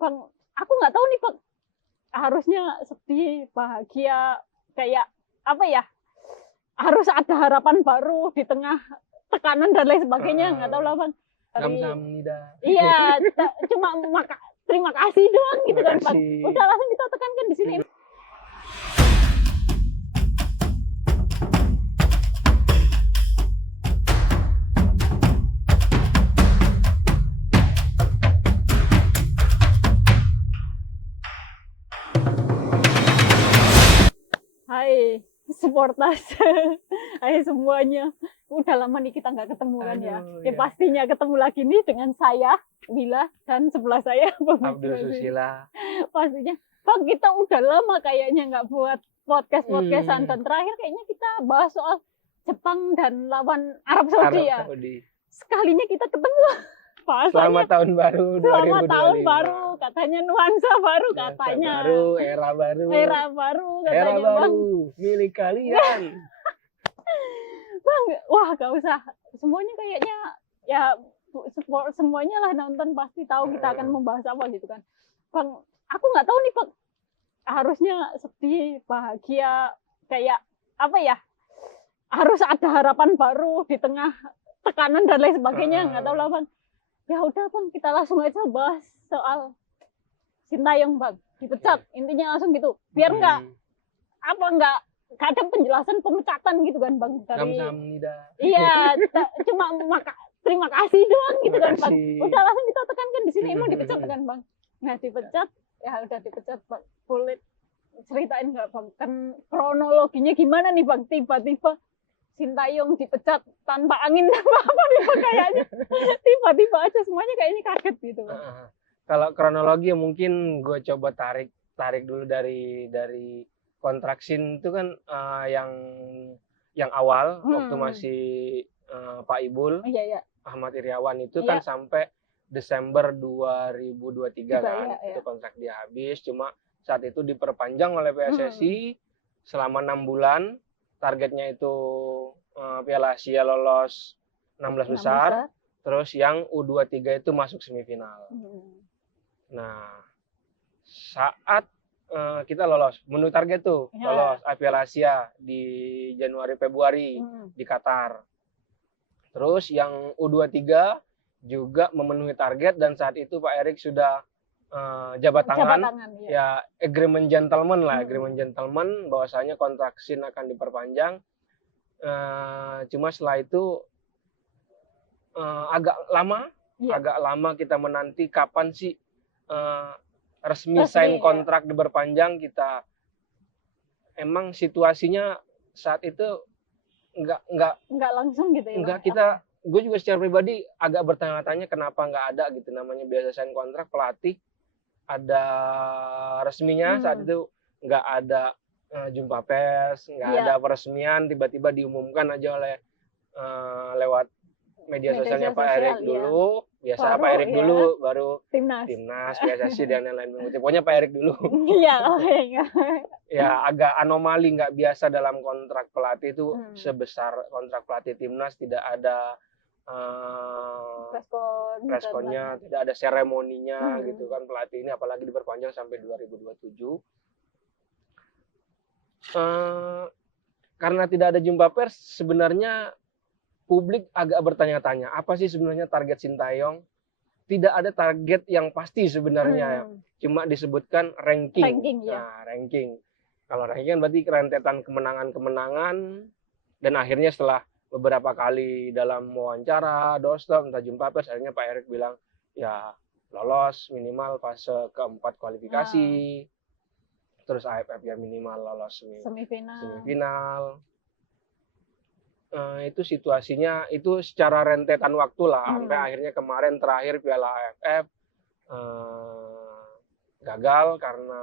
Bang, aku nggak tahu nih Bang, harusnya sedih, bahagia, kayak apa ya? Harus ada harapan baru di tengah tekanan dan lain sebagainya, nggak tahu lah Bang. Kamsahamnida. Iya, cuma terima kasih doang gitu kan Bang. Makasih. Udah langsung kita tekankan di sini. Hai supporters, hai semuanya. Udah lama nih kita nggak ketemu kan ya. Aduh, Ya ya. pastinya ketemu lagi nih dengan saya, Wila, dan sebelah saya Bang Abdul Wisnu. Susila. Pastinya, Bang, kita udah lama kayaknya nggak buat podcastan dan terakhir kayaknya kita bahas soal Jepang dan lawan Arab Saudi ya. Saudi. Sekalinya kita ketemu. Selamat tahun baru 2025. Selamat tahun baru, katanya nuansa baru Nuansa katanya. baru, era baru. Era baru katanya Era Bang. baru milik kalian. Bang, wah gak usah. Semuanya kayaknya ya semuanya lah nonton pasti tahu kita akan membahas apa gitu kan. Bang, aku nggak tahu nih Bang. Harusnya sedih, bahagia, kayak apa ya? Harus ada harapan baru di tengah tekanan dan lain sebagainya, nggak tahu lah Bang. Ya udah Bang, kita langsung aja bahas soal Sintayong Bang, dipecat. Intinya langsung gitu. Biar nggak ada penjelasan pemecatan gitu kan Bang dari. Kamsahamnida. Iya, cuma terima kasih doang gitu kan Bang. Makasih. Udah langsung kita tekankan di sini emang dipecat kan Bang. Nah, dipecat ya udah dipecat Bang. Boleh ceritain nggak Bang? Kan kronologinya gimana nih Bang? Tiba-tiba Sintayong dipecat tanpa angin tanpa apa nih Bang kayaknya. Tiba-tiba aja semuanya kayaknya kaget gitu Bang. Kalau kronologi mungkin gue coba tarik dulu dari kontrak Sin itu kan yang awal waktu masih Pak Ibul, Iya. Ahmad Iriawan itu kan sampai Desember 2023 kan itu kontrak dia habis. Cuma saat itu diperpanjang oleh PSSI selama 6 bulan. Targetnya itu Piala Asia lolos 16 besar. Terus yang U23 itu masuk semifinal. Nah, saat kita lolos, menu target tuh lolos Piala Asia di Januari Februari di Qatar. Terus yang U23 juga memenuhi target dan saat itu Pak Erik sudah jabat tangan ya agreement gentleman lah, agreement gentleman bahwasanya kontrak Sin akan diperpanjang. Cuma setelah itu agak lama kita menanti kapan sih resmi sign kontrak diperpanjang. Kita emang situasinya saat itu nggak langsung gitu ya. Gue juga secara pribadi agak bertanya-tanya kenapa nggak ada gitu, namanya biasa sign kontrak pelatih ada resminya. Saat itu nggak ada jumpa pers, nggak ada peresmian, tiba-tiba diumumkan aja oleh lewat media sosialnya Pak Erik dulu. Biasa Pak Erik dulu, baru timnas PSSI dan lain-lain. Pokoknya Pak Erik dulu. Ya agak anomali, nggak biasa dalam kontrak pelatih itu sebesar kontrak pelatih timnas tidak ada responnya, tidak ada seremoninya gitu kan pelatih ini, apalagi diperpanjang sampai 2027. Karena tidak ada jumpa pers, sebenarnya publik agak bertanya-tanya apa sih sebenarnya target Sintayong. Tidak ada target yang pasti sebenarnya, cuma disebutkan ranking. Nah, ranking. Kalau ranking berarti rentetan kemenangan-kemenangan, dan akhirnya setelah beberapa kali dalam wawancara, doorstop, entah jumpa pers, akhirnya Pak Erik bilang ya lolos minimal fase keempat kualifikasi, terus AFF ya minimal lolos semifinal. Itu situasinya itu secara rentetan waktu lah, sampai akhirnya kemarin terakhir Piala AFF gagal karena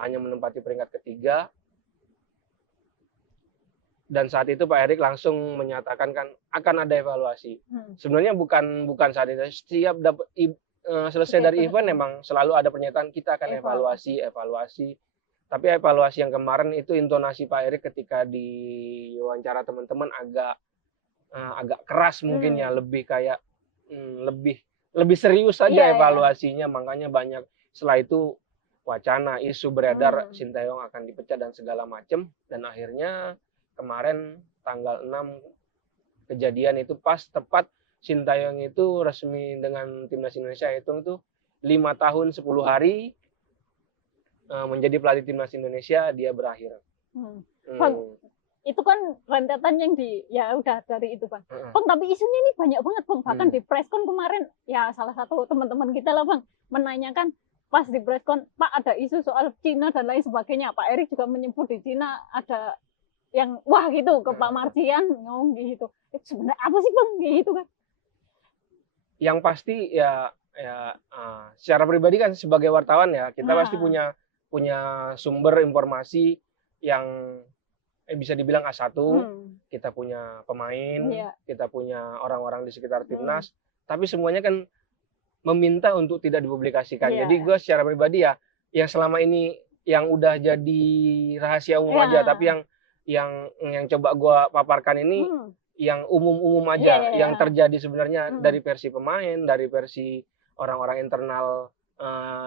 hanya menempati peringkat ketiga. Dan saat itu Pak Erik langsung menyatakan kan akan ada evaluasi. Sebenarnya bukan saat itu, setiap selesai dari event memang selalu ada pernyataan kita akan evaluasi. Tapi evaluasi yang kemarin itu intonasi Pak Erik ketika di wawancara teman-teman agak keras mungkin ya, lebih kayak lebih lebih serius saja Iya, iya. evaluasinya, makanya banyak setelah itu wacana isu beredar Sintayong akan dipecat dan segala macam, dan akhirnya kemarin tanggal 6 kejadian itu pas tepat Sintayong itu resmi dengan timnas Indonesia, itu 5 tahun 10 hari menjadi pelatih timnas Indonesia, dia berakhir. Bang, itu kan rentetan yang ya udah dari itu Bang. Bang, tapi isunya ini banyak banget Bang. Bahkan di preskon kemarin, ya salah satu teman-teman kita lah Bang, menanyakan pas di preskon, Pak ada isu soal Cina dan lain sebagainya. Pak Erik juga menyebut di Cina ada yang wah gitu ke Pak Marcian ngomong gitu. Itu sebenarnya apa sih Bang gitu kan? Yang pasti ya secara pribadi kan sebagai wartawan ya, kita pasti punya sumber informasi yang bisa dibilang A1, kita punya pemain, kita punya orang-orang di sekitar timnas, tapi semuanya kan meminta untuk tidak dipublikasikan. Jadi gue secara pribadi ya, yang selama ini yang udah jadi rahasia umum aja, tapi yang coba gue paparkan ini yang umum-umum aja, yang terjadi sebenarnya dari versi pemain, dari versi orang-orang internal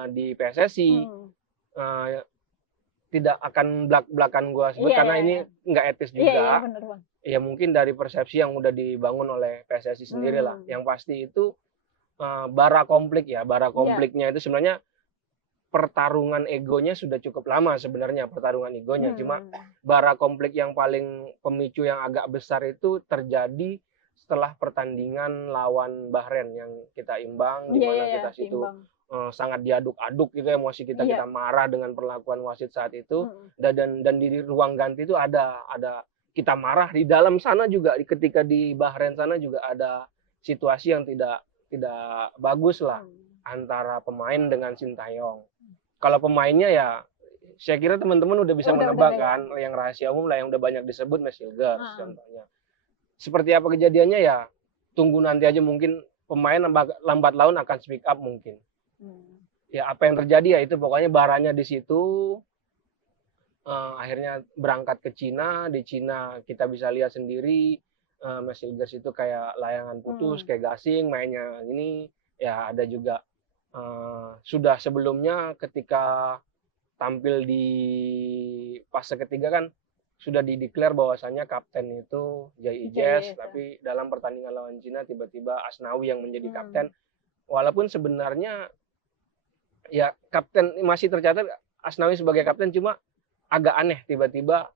di PSSI. Tidak akan belak-belakan gue sebut karena ini nggak etis juga. Ya mungkin dari persepsi yang udah dibangun oleh PSSI sendiri lah. Yang pasti itu bara konflik ya, bara konfliknya itu sebenarnya pertarungan egonya sudah cukup lama sebenarnya, pertarungan egonya. Cuma bara konflik yang paling pemicu yang agak besar itu terjadi setelah pertandingan lawan Bahrain yang kita imbang, di mana kita situ sangat diaduk-aduk gitu, emosi kita marah dengan perlakuan wasit saat itu. Dan di ruang ganti itu ada kita marah, di dalam sana juga ketika di Bahrain sana juga ada situasi yang tidak bagus lah antara pemain dengan Sintayong. Kalau pemainnya ya saya kira teman-teman udah bisa menebak kan, yang rahasia umum lah yang udah banyak disebut Messilgers contohnya. Seperti apa kejadiannya ya tunggu nanti aja, mungkin pemain lambat laun akan speak up mungkin. Ya apa yang terjadi ya itu pokoknya baranya di situ. Akhirnya berangkat ke Cina, di Cina kita bisa lihat sendiri Messilgers itu kayak layangan putus, kayak gasing mainnya ini. Ya ada juga sudah sebelumnya ketika tampil di fase ketiga kan sudah dideklar bahwasannya kapten itu Jay Ijes, tapi dalam pertandingan lawan Cina tiba-tiba Asnawi yang menjadi kapten. Walaupun sebenarnya ya kapten masih tercatat Asnawi sebagai kapten, cuma agak aneh tiba-tiba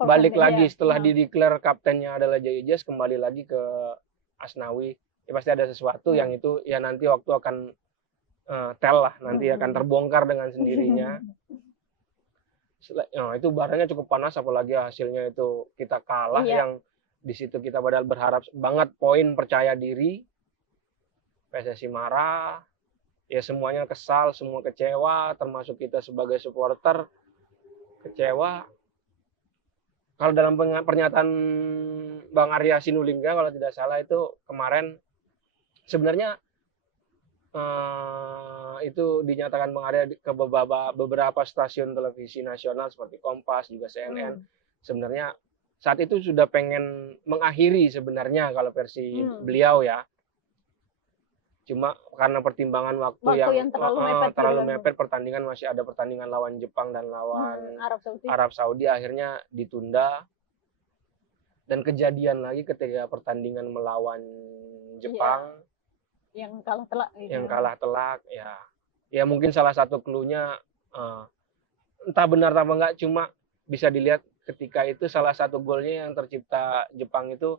balik lagi setelah dideklar kaptennya adalah Jay Ijes, kembali lagi ke Asnawi. Ya pasti ada sesuatu yang itu ya nanti waktu akan tel lah, nanti akan terbongkar dengan sendirinya. Itu barangnya cukup panas, apalagi hasilnya itu kita kalah, yang di situ kita padahal berharap banget poin, percaya diri. PSSI marah, ya semuanya kesal, semua kecewa, termasuk kita sebagai supporter kecewa. Kalau dalam pernyataan Bang Arya Sinulinga kalau tidak salah itu kemarin, sebenarnya itu dinyatakan Bang Arya ke beberapa stasiun televisi nasional seperti Kompas, juga CNN. Sebenarnya saat itu sudah pengen mengakhiri sebenarnya kalau versi beliau ya. Cuma karena pertimbangan waktu yang terlalu mepet, pertandingan masih ada pertandingan lawan Jepang dan lawan Arab Saudi, akhirnya ditunda. Dan kejadian lagi ketika pertandingan melawan Jepang yang kalah telak ya mungkin salah satu cluenya entah benar atau enggak, cuma bisa dilihat ketika itu salah satu golnya yang tercipta Jepang itu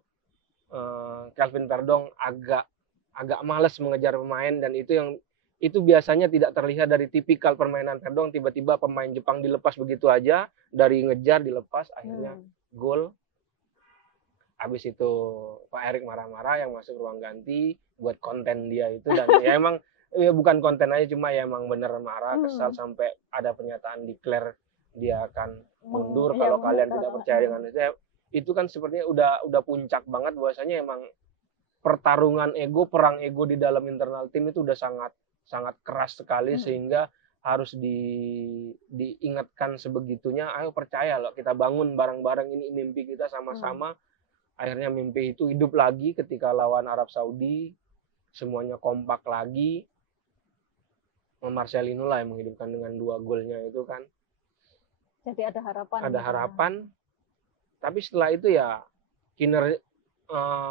Calvin Verdong agak malas mengejar pemain, dan itu biasanya tidak terlihat dari tipikal permainan Verdong. Tiba-tiba pemain Jepang dilepas begitu aja, dari ngejar dilepas, akhirnya gol. Habis itu Pak Erik marah-marah, yang masuk ruang ganti buat konten dia itu, dan ya emang ya bukan konten aja, cuma ya emang bener marah, kesal, sampai ada pernyataan declare dia akan mundur kalau kalian tidak percaya dengan saya. Itu kan sepertinya udah puncak banget, bahwasanya emang pertarungan ego, perang ego di dalam internal tim itu udah sangat keras sekali, sehingga harus diingatkan sebegitunya, ayo percaya loh, kita bangun bareng-bareng, ini mimpi kita sama-sama. Akhirnya mimpi itu hidup lagi ketika lawan Arab Saudi. semuanya kompak lagi. Marcelino lah yang menghidupkan dengan 2 golnya itu kan. Jadi ada harapan. Ada harapan. Tapi setelah itu ya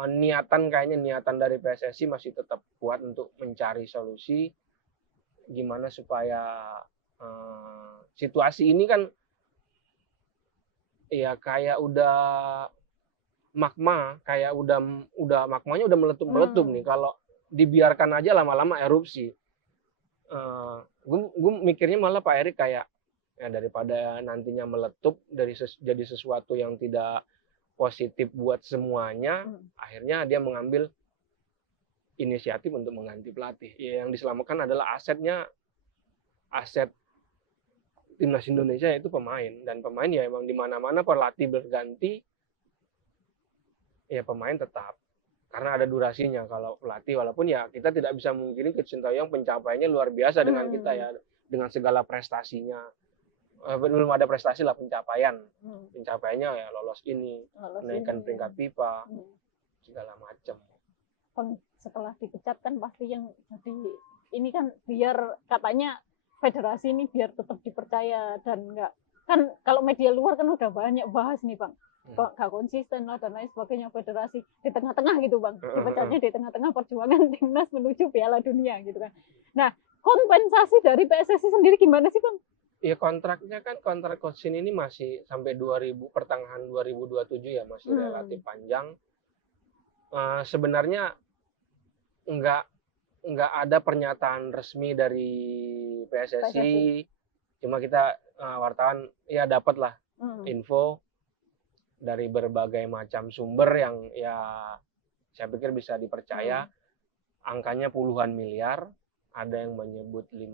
niatan dari PSSI masih tetap kuat untuk mencari solusi gimana supaya situasi ini kan ya kayak udah magma, kayak udah magmanya udah meletup nih. Kalau dibiarkan aja lama-lama erupsi. Gue mikirnya malah Pak Erik kayak ya daripada nantinya meletup jadi sesuatu yang tidak positif buat semuanya, akhirnya dia mengambil inisiatif untuk mengganti pelatih. Ya, yang diselamatkan adalah aset timnas Indonesia, yaitu pemain. Dan pemain ya emang di mana-mana pelatih berganti, ya pemain tetap. Karena ada durasinya kalau pelatih, walaupun ya kita tidak bisa mungkiri Coach Sintayong pencapaiannya luar biasa dengan kita ya, dengan segala prestasinya. Belum ada prestasi lah, pencapaian. Pencapaiannya ya lolos menaikkan peringkat FIFA, segala macam. Setelah dipecat kan pasti yang jadi ini kan biar katanya federasi ini biar tetap dipercaya dan enggak kan kalau media luar kan udah banyak bahas nih Bang. Kok gak konsisten lah dan lain sebagainya, federasi di tengah-tengah gitu Bang, dipecatnya di tengah-tengah perjuangan timnas menuju Piala Dunia gitu kan. Nah, kompensasi dari PSSI sendiri gimana sih Bang? Ya kontrak Coach Sin ini masih sampai pertengahan 2027 ya, masih relatif panjang. Sebenarnya nggak ada pernyataan resmi dari PSSI. Cuma kita wartawan ya dapat lah info dari berbagai macam sumber yang ya saya pikir bisa dipercaya. Angkanya puluhan miliar, ada yang menyebut 50,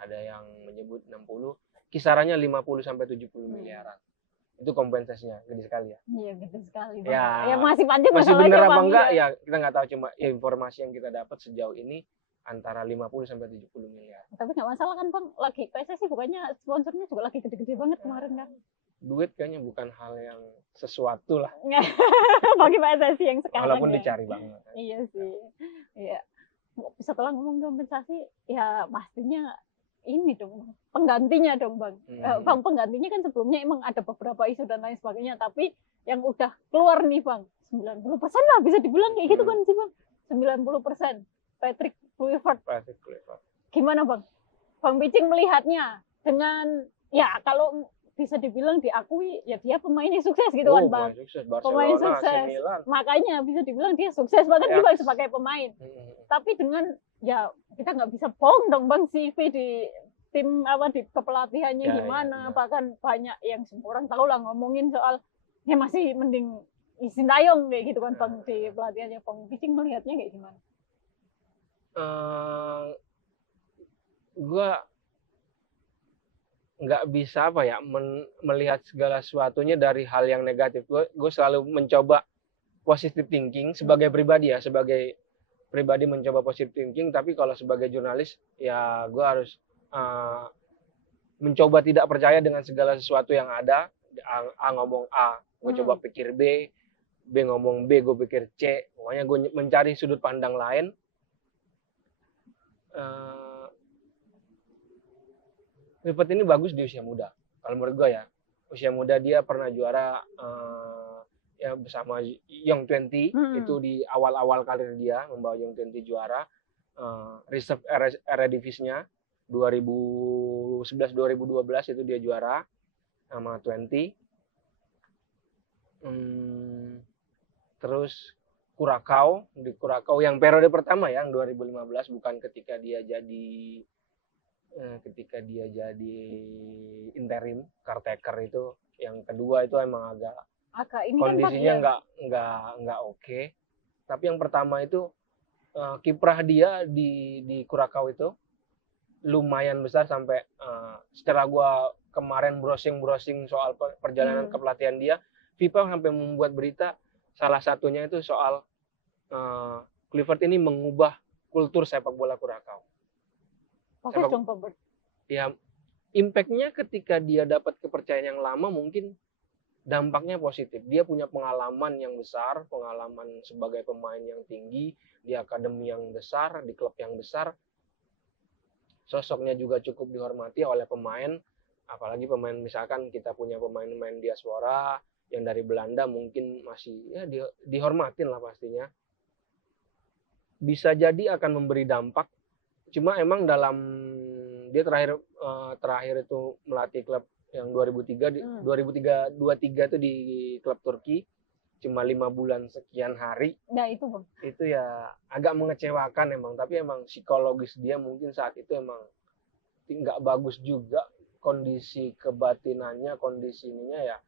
ada yang menyebut 60, kisarannya 50 sampai 70 miliaran. Itu kompensasinya, gede sekali ya. Iya, gede sekali. Ya, masih panjang masih bener apa enggak ya kita nggak tahu, cuma informasi yang kita dapat sejauh ini antara 50 sampai 70 miliar. Tapi nggak masalah kan Bang, lagi PSSI bukannya sponsornya juga lagi gede-gede banget kemarin kan. Duit kayaknya bukan hal yang sesuatu lah. Bagi PSSI yang sekarang. Walaupun ya. Dicari banget. Iya sih. Iya. Setelah ngomong kompensasi, ya pastinya ini dong, penggantinya dong Bang. Bang, penggantinya kan sebelumnya emang ada beberapa isu dan lain sebagainya, tapi yang udah keluar nih Bang, 90% lah bisa dibilang kayak gitu kan sih Bang. 90%. Patrick Kluivert. Gimana Bang? Bang Picing melihatnya dengan ya kalau bisa dibilang diakui ya dia pemain yang sukses gitu kan Bang. Pemain sukses. Makanya bisa dibilang dia sukses banget juga sebagai pemain. Tapi dengan ya kita nggak bisa bohong dong Bang, CV di tim di kepelatihannya gimana. Bahkan banyak yang semua orang tahu lah ngomongin soal ya masih mending Sintayong kayak gitu kan Bang di pelatihannya. Bang Picing melihatnya kayak gimana? Gue nggak bisa melihat segala sesuatunya dari hal yang negatif. Gue selalu mencoba positive thinking sebagai pribadi ya, sebagai pribadi mencoba positive thinking. Tapi kalau sebagai jurnalis ya gue harus mencoba tidak percaya dengan segala sesuatu yang ada. A ngomong A, gue coba pikir B ngomong B, gue pikir C. Pokoknya gue mencari sudut pandang lain. Kluivert ini bagus di usia muda. Kalau menurut gue ya, usia muda dia pernah juara ya bersama Young 20 itu di awal-awal karir dia membawa Young 20 juara reserve Eredivisie-nya 2011-2012 itu dia juara sama 20. Terus di Curacao yang periode pertama ya, yang 2015, bukan ketika dia jadi interim caretaker itu. Yang kedua itu emang agak ini kondisinya nggak oke. Tapi yang pertama itu kiprah dia di Curacao itu lumayan besar sampai setelah gua kemarin browsing soal perjalanan kepelatihan dia, FIFA sampai membuat berita salah satunya itu soal Kluivert ini mengubah kultur sepak bola Curacao. Bagus dong Pak. Ya, impact-nya ketika dia dapat kepercayaan yang lama mungkin dampaknya positif. Dia punya pengalaman yang besar, pengalaman sebagai pemain yang tinggi, di akademi yang besar, di klub yang besar. Sosoknya juga cukup dihormati oleh pemain, apalagi pemain misalkan kita punya pemain-pemain diaspora yang dari Belanda mungkin masih ya dihormatin lah pastinya. Bisa jadi akan memberi dampak. Cuma emang dalam dia terakhir itu melatih klub yang 2023 itu di klub Turki cuma 5 bulan sekian hari. Nah itu Bang. Itu ya agak mengecewakan emang, tapi emang psikologis dia mungkin saat itu emang nggak bagus juga kondisi kebatinannya, kondisi ininya ya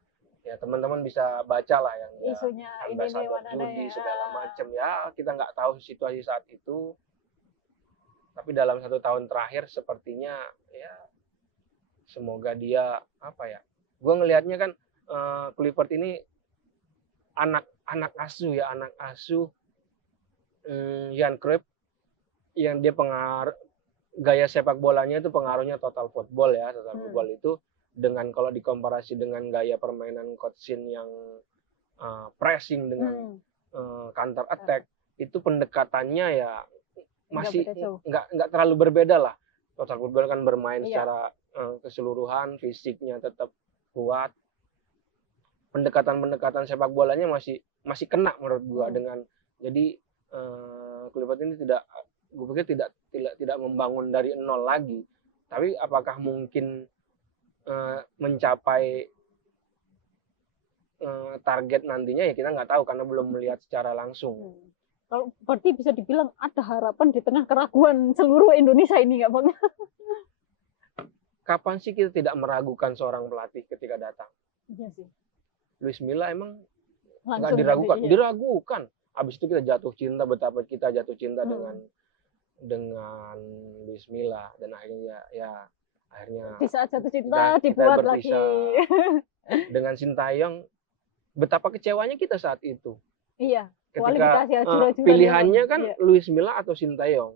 teman-teman bisa baca lah yang ya, Isunya ambasador judi segala macam ya, kita nggak tahu situasi saat itu. Tapi dalam 1 tahun terakhir sepertinya ya semoga dia apa ya, gue ngelihatnya kan Kluivert ini anak asuh Johan Cruyff, yang dia gaya sepak bolanya itu pengaruhnya total football ya. Total football itu dengan kalau dikomparasi dengan gaya permainan Coach Shin yang pressing dengan counter attack, itu pendekatannya ya masih nggak terlalu berbeda lah. Total football kan bermain secara keseluruhan, fisiknya tetap kuat. Pendekatan sepak bolanya masih kena menurut gua dengan jadi Kluivert ini gue pikir tidak membangun dari nol lagi. Tapi apakah mungkin mencapai target nantinya ya kita nggak tahu karena belum melihat secara langsung. Kalau berarti bisa dibilang ada harapan di tengah keraguan seluruh Indonesia ini nggak Bang? Kapan sih kita tidak meragukan seorang pelatih ketika datang? Iya sih. Luis Milla emang nggak Langsung diragukan, iya. diragukan. Habis itu kita jatuh cinta, betapa kita jatuh cinta dengan Luis Milla, dan akhirnya di saat jatuh cinta dibuat lagi dengan Sintayong. Betapa kecewanya kita saat itu. Iya. Ketika pilihannya kan Luis Milla atau Sintayong.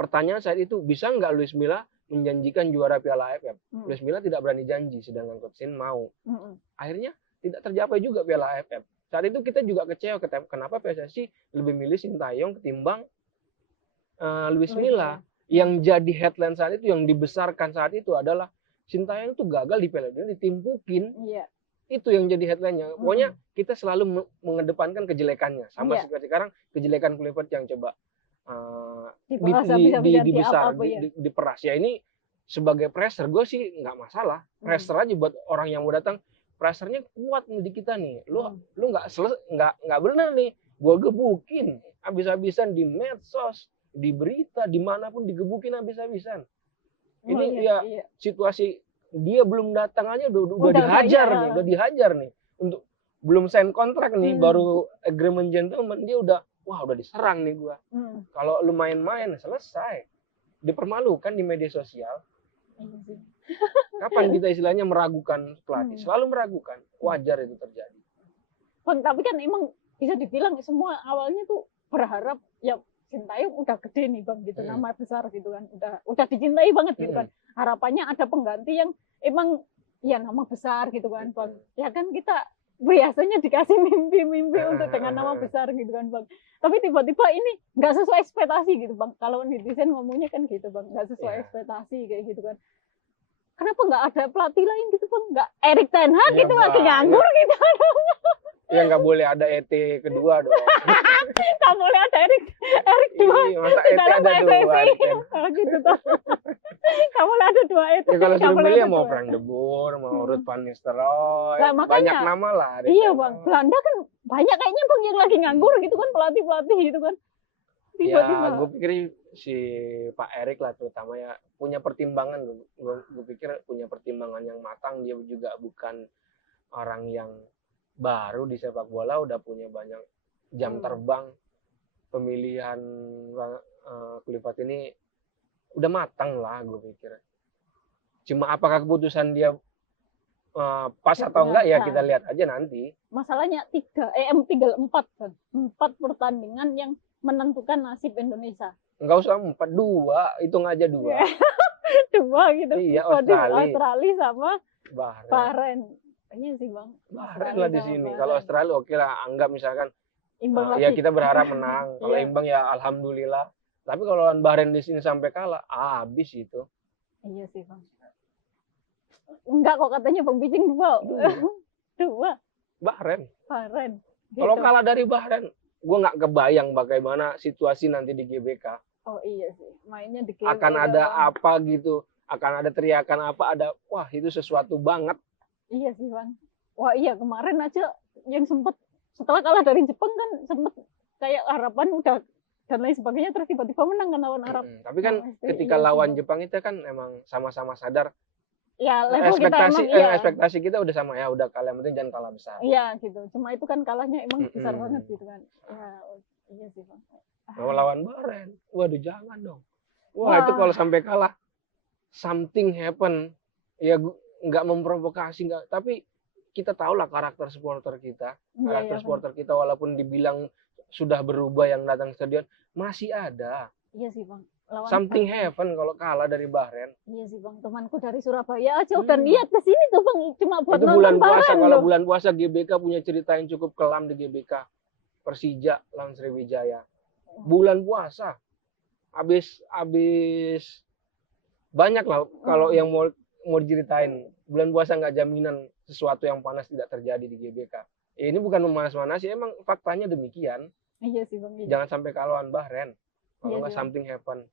Pertanyaan saat itu, bisa nggak Luis Milla menjanjikan juara Piala AFF? Luis Milla tidak berani janji, sedangkan Coach Shin mau. Akhirnya tidak tercapai juga Piala AFF. Saat itu kita juga kecewa kenapa PSSI lebih milih Sintayong ketimbang Luis Milla. Yang jadi headline saat itu, yang dibesarkan saat itu adalah Sintayong itu gagal di Piala Dunia, ditimpukin. Itu yang jadi headline-nya. Pokoknya kita selalu mengedepankan kejelekannya. Sama seperti sekarang kejelekan Kluivert yang coba diperas. Ya ini sebagai pressure, gue sih nggak masalah. Pressure aja buat orang yang mau datang. Pressernya kuat nih di kita nih. Lu nggak bener nih. Gue gebukin habis-habisan di medsos, di berita, dimanapun digebukin habis-habisan. Ini situasi dia belum datang aja udah dihajar nih. Untuk belum sign kontrak nih, baru agreement gentleman dia udah diserang nih gua. Kalau lu main-main selesai. Dipermalukan di media sosial. Kapan kita istilahnya meragukan pelatih? Selalu meragukan. Wajar itu terjadi. Bang, tapi kan emang bisa dibilang semua awalnya tuh berharap ya Sintayong udah gede nih Bang gitu, nama besar gitu kan. Udah dicintai banget gitu kan. Harapannya ada pengganti yang emang ya nama besar gitu kan Bang. Ya kan kita biasanya dikasih mimpi-mimpi untuk dengan nama besar gitu kan Bang. Tapi tiba-tiba ini nggak sesuai ekspektasi gitu Bang. Kalau netizen ngomongnya kan gitu Bang, nggak sesuai ekspektasi kayak gitu kan. Kenapa nggak ada pelatih lain gitu Bang? Nggak Erik ten Hag gitu lagi nganggur gitu. Ya nggak boleh ada ET kedua dong. Nggak boleh ada Erik dua. Masa ET ada dua? Gitu toh. Nggak boleh ada dua ET. Ya kalau suruh milih mau Frank de Boer, mau Ruud van Nistelrooy, banyak nama lah. Iya Bang, Belanda kan banyak kayaknya Bang yang lagi nganggur gitu kan, pelatih gitu kan. Tiba-tiba. Ya, gue pikir si Pak Erik lah terutama ya punya pertimbangan. Gue pikir punya pertimbangan yang matang. Dia juga bukan orang yang baru di sepak bola, udah punya banyak jam terbang. Pemilihan Kluivert ini udah matang lah gue pikir. Cuma apakah keputusan dia pas atau enggak ya kita lihat aja nanti. Masalahnya tinggal 4 kan. 4 pertandingan yang menentukan nasib Indonesia. Enggak usah 4, 2, hitung aja 2. 2 gitu. Iya, Australia sama Bahrain. Iya sih Bang. Bahrain Australia lah di sama sini. Bahrain. Kalau Australia oke lah, anggap misalkan Imbang ya lagi. kita berharap menang. Kalau Iya. imbang ya alhamdulillah. Tapi kalau lawan Bahrain di sini sampai kalah, habis itu. Iya sih Bang. Enggak kok katanya Bang Bijing 2. 2. Bahrain. Bahrain. Kalau Gitu. kalah dari Bahrain, gue nggak kebayang bagaimana situasi nanti di GBK. Oh iya sih. Mainnya di Akan GBK, ada Bang. apa gitu, akan ada teriakan apa, wah itu sesuatu banget. Iya sih Bang. Wah iya kemarin aja yang sempet setelah kalah dari Jepang kan sempet kayak harapan udah dan lain sebagainya terus tiba-tiba menang kan lawan Arab. Tapi kan ketika iya lawan sih, Jepang itu kan emang sama-sama sadar ya level kita emang iya. ekspektasi kita udah sama ya, udah kalah, yang penting jangan kalah besar. Iya gitu. Cuma itu kan kalahnya emang besar banget gitu kan. Ya iya sih Bang. Mau lawan Bahrain, waduh jangan dong. Wah itu kalau sampai kalah, something happen. Ya nggak memprovokasi, nggak. Tapi kita tahu lah karakter supporter kita. Karakter supporter kita walaupun dibilang sudah berubah yang datang stadion, masih ada. Iya sih Bang. Lawan something happen kalau kalah dari Bahrain. Iya sih Bang, temanku dari Surabaya aja udah niat ke sini tuh Bang, cuma buat itu nonton bulan puasa. Bahrain Kalau loh. bulan puasa GBK punya cerita yang cukup kelam di GBK. Persija lawan Sriwijaya. Bulan puasa. Habis banyak lah kalau yang mau diceritain. Bulan puasa nggak jaminan sesuatu yang panas tidak terjadi di GBK. Ini bukan memanas-manasi, emang faktanya demikian. Iya sih Bang. Iya. Jangan sampai kalahan Bahrain. Kalau nggak something happen.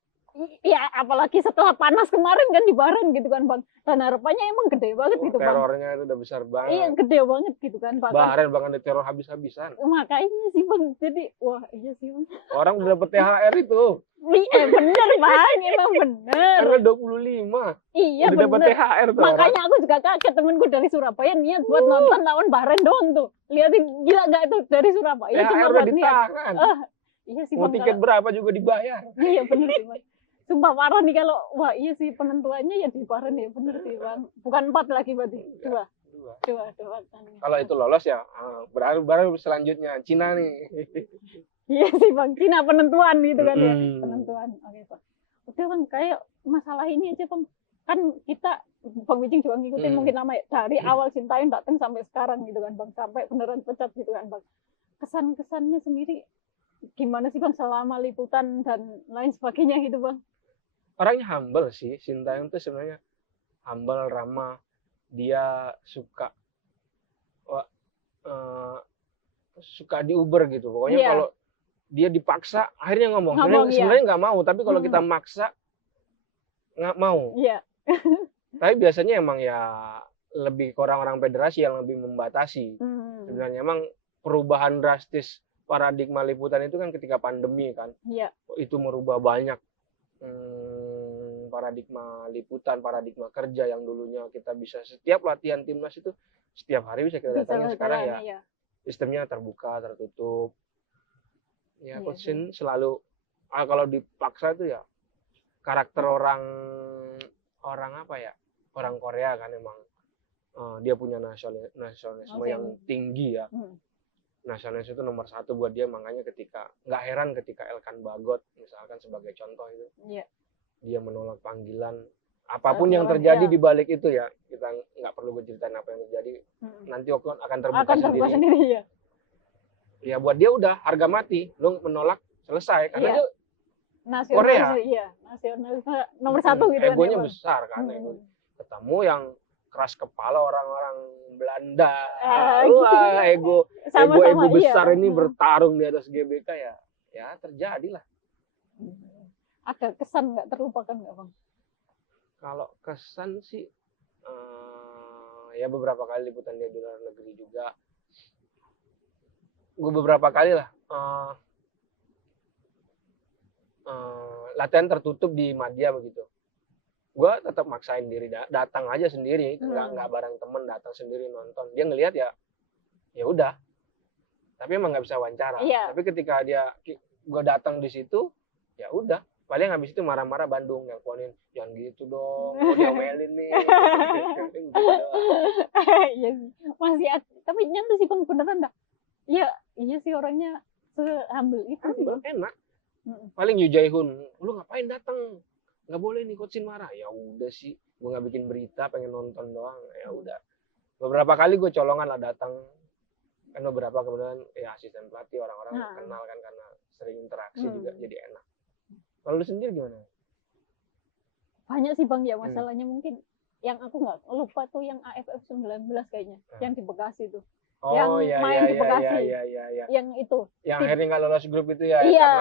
Ya apalagi setelah panas kemarin kan di Bahrain gitu kan Bang. Dan harapannya emang gede banget gitu Bang. Terornya itu udah besar banget. Iya gede banget gitu kan Bang. Bahrain bahkan diteror habis-habisan. Makanya sih Bang. Jadi wah iya sih Bang. Orang udah dapet THR itu. Bener Bang, emang bener. Tanggal 25. Iya udah dapet THR tuh. Makanya aku juga kaget, temenku dari Surabaya niat buat nonton lawan Bahrain doang tuh. Lihatin gila gak tuh dari Surabaya THR cuma udah buat di niat. tangan. Iya sih Mau Bang. tiket berapa juga dibayar. Iya bener sih Bang. Sumpah parah nih kalau wah iya sih penentuannya ya di Bahrain ya bener sih Bang. Bukan 4 lagi berarti. 2 kan. Kalau itu lolos ya baru selanjutnya Cina nih. Iya sih Bang, Cina penentuan gitu kan ya. Penentuan. Oke Bang. Udah Bang, kayak masalah ini aja Bang. Kan kita Bang Bijing juga ngikutin mungkin lama ya. Dari awal Sintayong datang sampai sekarang gitu kan Bang. Sampai beneran pecat gitu kan Bang. Kesan-kesannya sendiri gimana sih Bang selama liputan dan lain sebagainya gitu Bang? Orangnya humble sih. Sintayong tuh sebenarnya humble, ramah. Dia suka suka diuber gitu. Pokoknya kalau dia dipaksa akhirnya ngomong. Sebenarnya nggak mau, tapi kalau kita maksa nggak mau. Iya. Tapi biasanya emang ya lebih ke orang-orang federasi yang lebih membatasi. Sebenarnya emang perubahan drastis paradigma liputan itu kan ketika pandemi kan. Iya. Itu merubah banyak paradigma liputan, paradigma kerja yang dulunya kita bisa setiap latihan timnas itu setiap hari bisa kita datangin. Sekarang ya sistemnya terbuka, tertutup. Ya Coach Shin selalu kalau dipaksa itu ya karakter orang apa ya, orang Korea kan emang dia punya nasionalisme yang tinggi ya. Nasionalis itu nomor 1 buat dia, makanya nggak heran ketika Elkan Bagot misalkan sebagai contoh itu dia menolak panggilan apapun yang terjadi di balik itu ya, kita nggak perlu berceritain apa yang terjadi, nanti akan terbuka sendiri ya. Ya buat dia udah harga mati, lu menolak selesai karena dia Korea, nasionalisme nomor 1 gitu. Egonya besar kan, ketemu yang keras kepala orang-orang Belanda, wah ego besar ini bertarung di atas GBK ya terjadilah. Ada kesan nggak terlupakan nggak Bang? Kalau kesan sih ya beberapa kali liputan dia di luar negeri juga. Gue beberapa kali lah latihan tertutup di Madia begitu. Gue tetap maksain diri datang aja sendiri, nggak bareng temen, datang sendiri nonton. Dia ngelihat ya udah. Tapi emang nggak bisa wawancara. Tapi ketika gue datang di situ, ya udah. Paling habis itu marah-marah Bandung, nelponin, jangan gitu dong, mau diomelin nih. Iya sih, masih tapi nyantai sih Bang, beneran dah. Iya sih orangnya se-humble itu sih Bang. Enak. Paling Yu Jae-hoon, lu ngapain datang? Nggak boleh nih Coach Shin marah. Ya udah sih, gue nggak bikin berita, pengen nonton doang. Ya udah. beberapa kali gue colongan lah datang, kan beberapa kemudian ya asisten pelatih orang-orang kenal kan karena sering interaksi juga jadi enak. Kalau lu sendiri gimana? Banyak sih Bang ya masalahnya mungkin yang aku nggak lupa tuh yang AFF 19 kayaknya yang di Bekasi tuh. Oh, yang main di Bekasi. Iya. Yang itu. Yang akhirnya nggak lolos grup itu ya. Iya,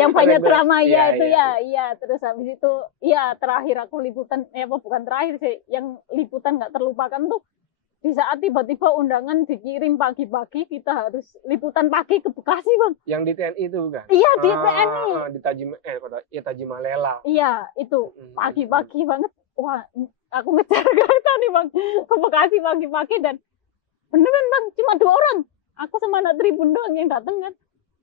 yang banyak drama ya itu iya. Iya. Terus habis itu, iya terakhir aku liputan, bukan terakhir sih, yang liputan nggak terlupakan tuh di saat tiba-tiba undangan dikirim pagi-pagi, kita harus liputan pagi ke Bekasi Bang. Yang di TNI itu bukan? Iya di TNI. Di Tajimalela. Iya itu pagi-pagi banget. Wah, aku ngejar kereta nih Bang ke Bekasi pagi-pagi dan beneran Bang cuma 2 orang. Aku sama anak tribun doang yang datang kan.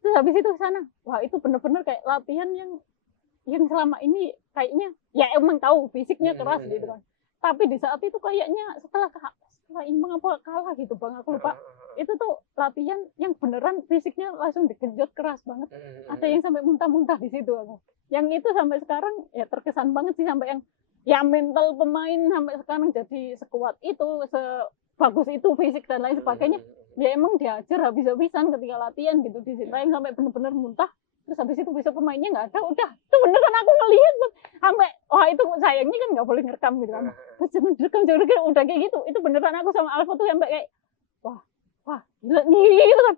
Terus habis itu ke sana. Wah itu bener-bener kayak latihan yang selama ini kayaknya ya emang tahu fisiknya keras gitu kan. Tapi di saat itu kayaknya setelah imbang apa kalah gitu Bang, aku lupa. Itu tuh latihan yang beneran fisiknya langsung digenjot keras banget. Ada yang sampai muntah-muntah di situ aku. Yang itu sampai sekarang ya terkesan banget sih, sampai yang ya mental pemain sampai sekarang jadi sekuat itu, sebagus itu fisik dan lain sebagainya. Ya emang diajar habis-habisan ketika latihan gitu di sini sampai bener-bener muntah. Terus habis itu besok pemainnya nggak ada, udah itu beneran aku ngelihat sampai wah itu sayangnya kan nggak boleh ngerekam gitu kan. Terus direkam udah kayak gitu, itu beneran aku sama Alfa tuh sampai kayak wah gila nih gitu kan.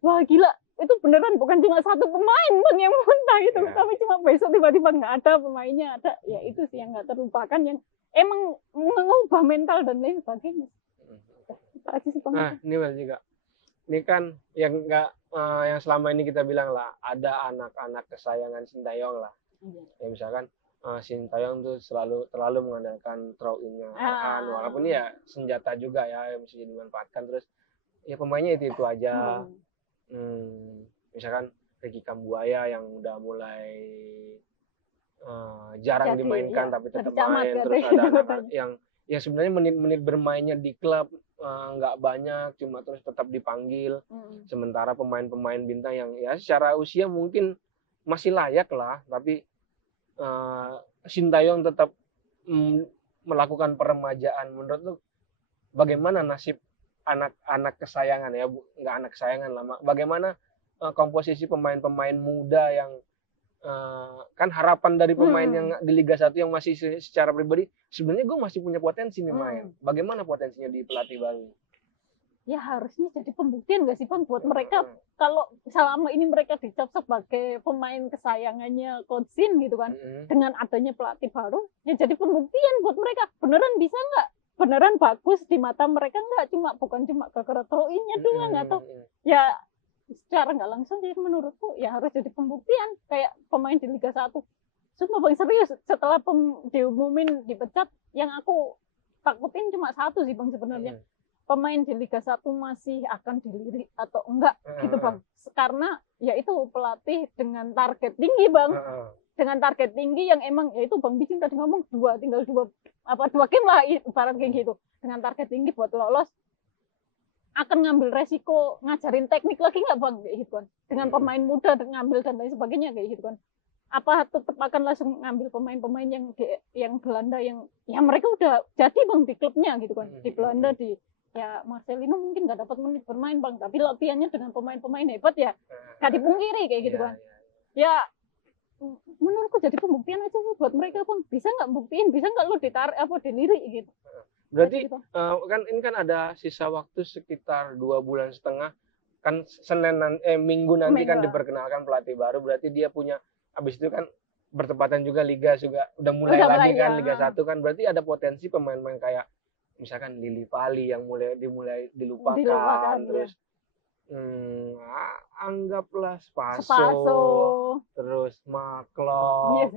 Wah gila, itu beneran bukan cuma satu pemain Bang yang muntah gitu, tapi cuma besok tiba-tiba nggak ada pemainnya ada. Ya itu sih yang nggak terlupakan, yang emang mengubah mental dan lain sebagainya. Itu aja sih Bang. Ini juga. Ini kan yang yang selama ini kita bilang lah, ada anak-anak kesayangan Sintayong lah. Ya misalkan Sintayong tuh terlalu mengandalkan throw-in-nya walaupun ya senjata juga ya yang bisa dimanfaatkan, terus ya pemainnya itu aja. Misalkan Ricky Kambuaya yang udah mulai jarang dimainkan tapi tetap main, terus ada anak yang sebenarnya menit-menit bermainnya di klub nggak banyak, cuma terus tetap dipanggil. Sementara pemain-pemain bintang yang ya secara usia mungkin masih layak lah, tapi Sintayong tetap melakukan peremajaan. Menurut lu bagaimana nasib anak-anak kesayangan ya, nggak anak kesayangan lama, bagaimana komposisi pemain-pemain muda yang kan harapan dari pemain yang di Liga 1 yang masih secara pribadi sebenarnya gue masih punya potensi nih main. Bagaimana potensinya di pelatih baru? Ya harusnya jadi pembuktian gak sih Bang buat mereka, kalau selama ini mereka dicap sebagai pemain kesayangannya Coach Shin gitu kan. Dengan adanya pelatih baru ya jadi pembuktian buat mereka, beneran bisa nggak, beneran bagus di mata mereka nggak, bukan cuma gara-gara throw-in-nya doang atau ya secara nggak langsung. Jadi menurutku ya harus jadi pembuktian kayak pemain di Liga 1. Sumpah Bang serius, setelah diumumin dipecat, yang aku takutin cuma satu sih Bang sebenarnya. Pemain di Liga 1 masih akan dilirik atau enggak gitu Bang. Karena ya itu pelatih dengan target tinggi Bang. Dengan target tinggi yang emang ya itu Bang Bijin tadi ngomong tinggal dua game lah ibarat kayak gitu. Dengan target tinggi buat lolos, akan ngambil resiko ngajarin teknik lagi nggak Bang kayak gitu kan, dengan pemain muda ngambil dan lain sebagainya kayak gitu kan. Apa tetap akan langsung ngambil pemain-pemain yang Belanda yang ya mereka udah jadi Bang di klubnya gitu kan, di Belanda di ya Marcelino mungkin nggak dapat menit bermain Bang, tapi latihannya dengan pemain-pemain hebat ya nggak dipungkiri kayak gitu kan. Ya menurutku jadi pembuktian aja sih buat mereka Bang, bisa nggak buktiin, bisa nggak lo ditarik dilirik gitu. Berarti kan ini kan ada sisa waktu sekitar 2,5 bulan kan Minggu nanti kan diperkenalkan pelatih baru, berarti dia punya, habis itu kan bertepatan juga Liga juga udah mulai lagi kan Liga 1 kan, berarti ada potensi pemain-pemain kayak misalkan Lili Pali yang mulai dilupakan terus anggaplah Spaso, terus Maklok,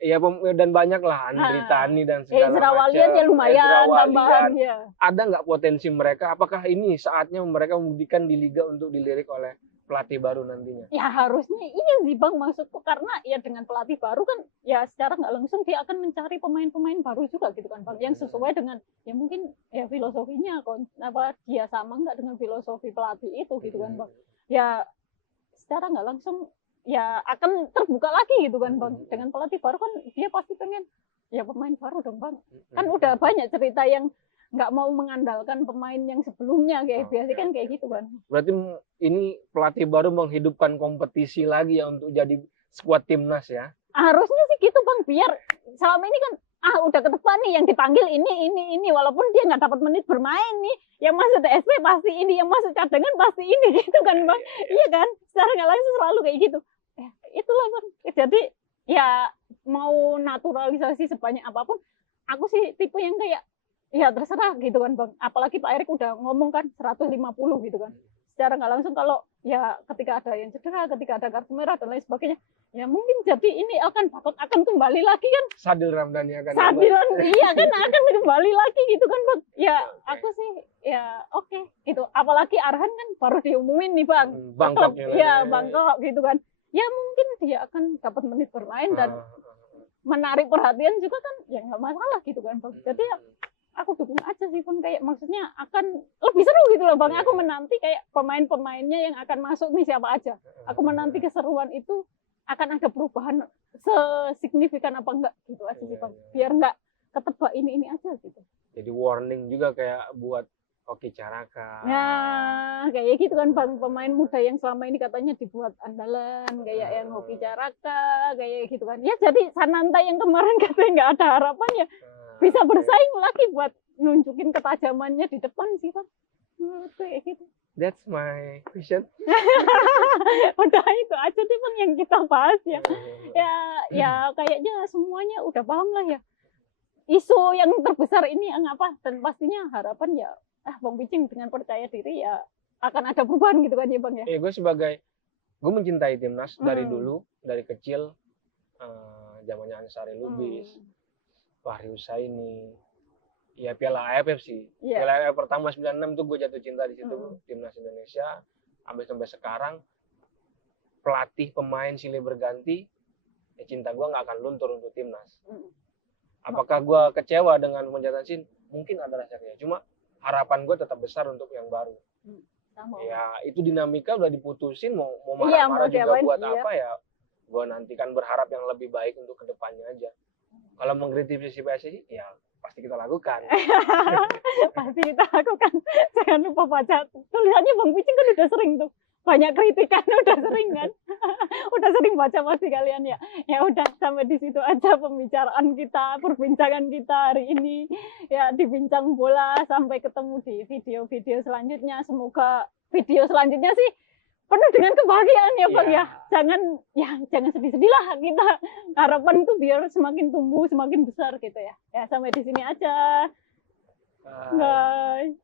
iya dan banyak lah Andri Tani dan segala macam. Ya lumayan tambahan ya. Ada nggak potensi mereka? Apakah ini saatnya mereka membuktikan di liga untuk dilirik oleh pelatih baru nantinya? Ya harusnya iya sih Bang, maksudku karena ya dengan pelatih baru kan ya secara nggak langsung dia akan mencari pemain-pemain baru juga gitu kan Bang, yang sesuai dengan ya mungkin ya filosofinya dia sama nggak dengan filosofi pelatih itu gitu kan Bang. Ya secara nggak langsung ya akan terbuka lagi gitu kan Bang, dengan pelatih baru kan dia pasti pengen ya pemain baru dong Bang. Kan udah banyak cerita yang nggak mau mengandalkan pemain yang sebelumnya kayak biasa kan kayak gitu kan. Berarti ini pelatih baru menghidupkan kompetisi lagi ya untuk jadi skuad timnas ya. Harusnya sih gitu Bang, biar selama ini kan udah ke depan nih yang dipanggil ini walaupun dia nggak dapat menit bermain nih, yang masuk TSP pasti ini, yang masuk cadangan pasti ini gitu kan Bang. Iya kan, secara nggak langsung selalu kayak gitu. Itulah Bang, jadi ya mau naturalisasi sebanyak apapun, aku sih tipe yang kayak ya terserah gitu kan Bang. Apalagi Pak Erik udah ngomong kan 150 gitu kan. Secara nggak langsung kalau ya ketika ada yang cedera, ketika ada kartu merah dan lain sebagainya, ya mungkin jadi ini akan kembali lagi kan. Sadil Ramdhani akan iya kan akan kembali lagi gitu kan Bang. Ya aku sih ya oke gitu. Apalagi Arhan kan baru diumumin nih Bang. Bangkok ya Bangkok gitu kan. Ya mungkin dia akan dapat menit bermain dan menarik perhatian juga kan ya nggak masalah gitu kan Bang. Jadi ya aku dukung aja sih Bang, kayak maksudnya akan lebih seru gitu loh Bang. Aku menanti kayak pemain-pemainnya yang akan masuk nih siapa aja. Aku menanti keseruan itu akan ada perubahan sesignifikan apa enggak gitu aja sih Bang. Biar enggak ketebak ini aja gitu. Jadi warning juga kayak buat Hoki Caraka. Nah, kayak gitu kan Bang, pemain muda yang selama ini katanya dibuat andalan, kayak yang Hoki Caraka, kayak gitu kan. Ya jadi Sananta yang kemarin katanya nggak ada harapannya, bisa bersaing lagi buat nunjukin ketajamannya di depan sih Bang. Kayak gitu. That's my question. Udah itu aja sih Bang yang kita bahas ya. Ya kayaknya semuanya udah paham lah ya. Isu yang terbesar ini yang apa, dan pastinya harapan ya Bang Picing dengan percaya diri ya akan ada perubahan gitu kan ya Bang ya. Gue mencintai timnas dari dulu, dari kecil, zamannya Ansari Lubis, Fahri Husaini, ya Piala AFF sih. Piala AFF pertama 96 tuh gue jatuh cinta di situ, timnas Indonesia. Sampai sekarang pelatih pemain silih berganti, ya cinta gue nggak akan luntur untuk timnas. Apakah gue kecewa dengan pencatatan Sin? Mungkin ada rasanya, cuma harapan gue tetap besar untuk yang baru. Ya itu dinamika udah diputusin, mau marah-marah juga buat apa ya? Gue nantikan berharap yang lebih baik untuk kedepannya aja. Kalau mengkritisi PSSI, ya pasti kita lakukan. Pasti kita lakukan. Jangan lupa baca tulisannya Bang Picing kan udah sering tuh. Banyak kritikan udah sering kan. Udah sering baca pasti kalian ya. Ya udah sampai di situ aja pembicaraan kita, perbincangan kita hari ini. Ya di Bincang Bola, sampai ketemu di video-video selanjutnya. Semoga video selanjutnya sih penuh dengan kebahagiaan ya Bang ya. Jangan sedih-sedih lah kita. Harapan itu biar semakin tumbuh, semakin besar gitu ya. Ya sampai di sini aja. Bye.